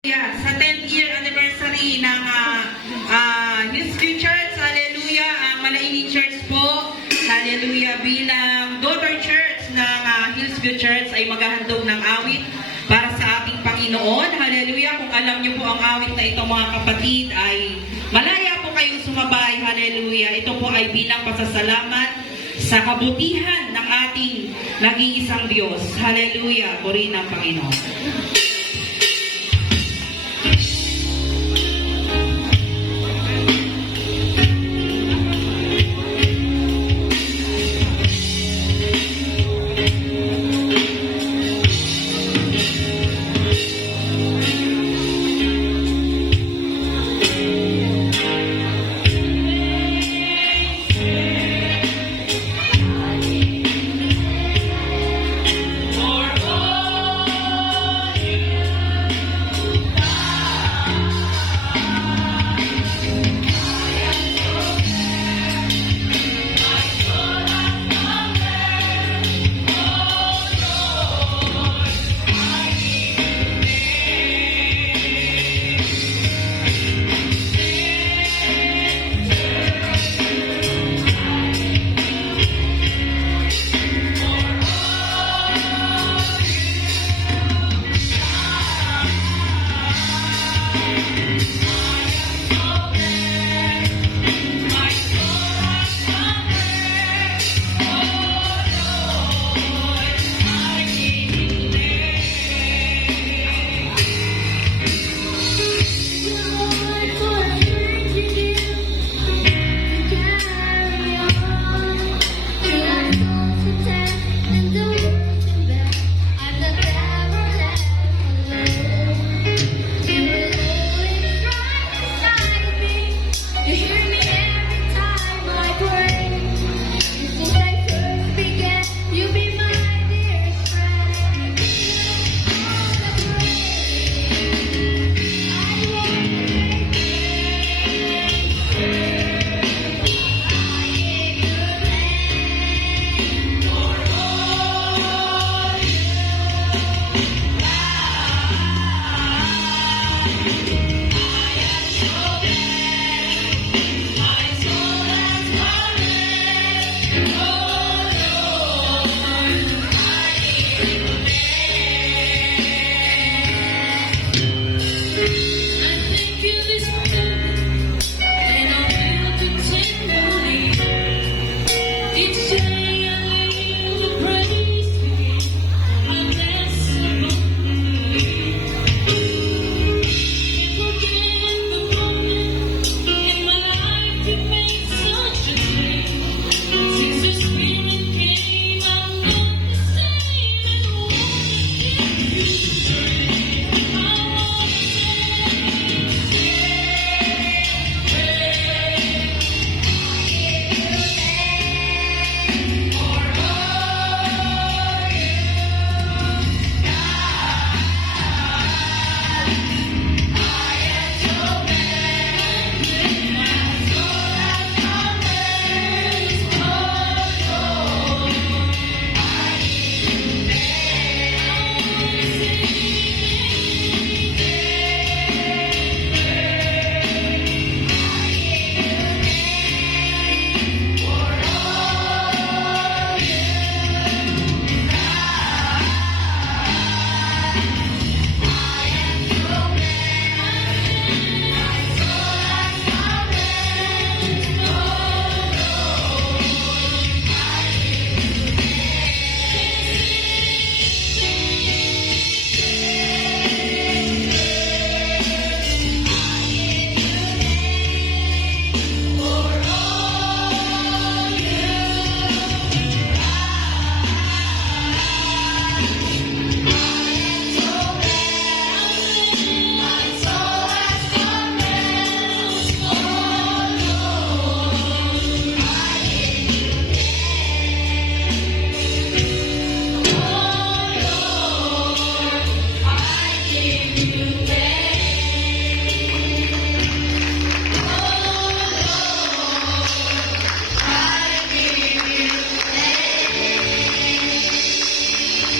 Yeah, sa 10th year anniversary ng Hillsview Church, hallelujah, ang Malaini Church po, hallelujah, bilang daughter church ng Hillsview Church ay maghahandog ng awit para sa ating Panginoon, hallelujah. Kung alam niyo po ang awit na ito mga kapatid ay malaya po kayong sumabay, hallelujah. Ito po ay bilang pasasalamat sa kabutihan ng ating nag-iisang Diyos, hallelujah, purihin ang Panginoon.